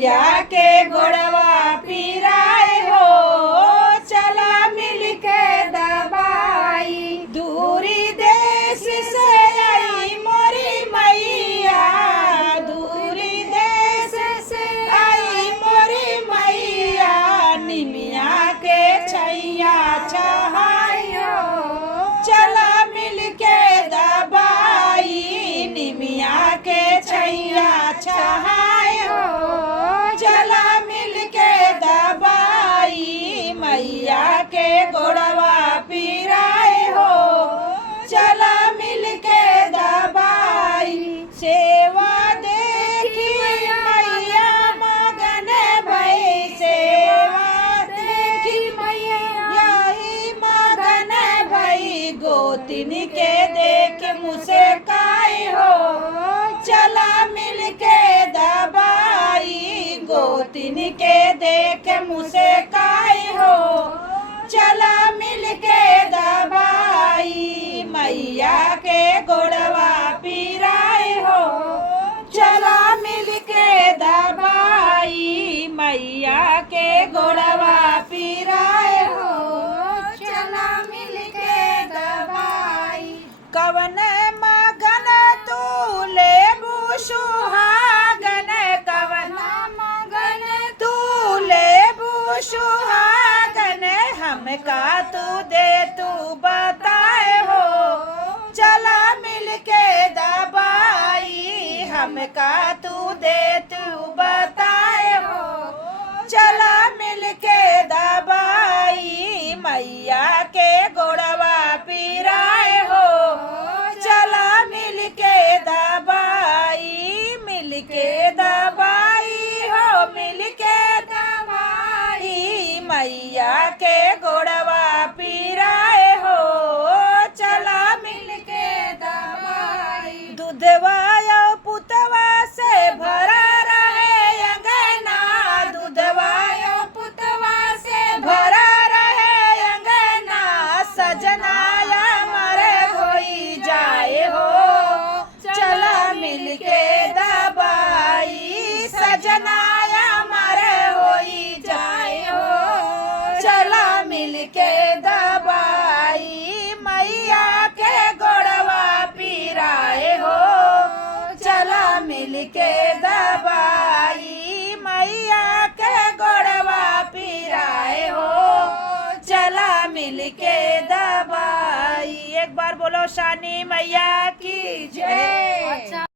मैया के गोड़वा पीराए हो, चला मिल के दबाई। दूरी देश से आई मोरी मैया, दूरी देश से आई मोरी मैया, निमिया के छैया चहायो, चला मिल के दबाई। निमिया के छैया चहायो, चला मिल के दबाई। मैया के गोड़वा पीराए हो, चला मिल के दबाई। सेवा देखी मैया मगन भई, सेवा देखी मैया यही मगन भई। गोतिन के देख मुझसे काय हो, चला मिल के दबाई। गोतिन के देख मुझसे काय हो, चला मिल के दबाई। मैया के गोड़वा पीराए हो, चला मिल के दबाई। मैया के गोड़वा पीराए हो, चला मिल के दबाई। कवन मगन तू लेबू सुहागन, कवन मगन तू लेबू सुहागन। हमका तू दे तू बताए हो, चला मिल के दबाई। हमका तू दे तू बताए हो, चला मिल के दबाई। मैया के गोड़वा पीराए हो, चला मिल के दबाई। मिल के दबाई हो, मिल के दबाई। मैया के गोड़वा पीराए हो, चला मिल के दबाई। दूधवा पुतवा से भरा रहे अंगना, दूधवा पुतवा से भरा रहे अंगना। सजनाया मरे होई जाए हो, चला मिल के दबाई। सजनाया मरे होई जाए हो, चला मिल के दबाई। मैया के गोड़वा पीराए हो, चला मिल के दबाई। मैया के गोड़वा पीराए हो, चला मिल के दबाई। एक बार बोलो शानी मैया की जय।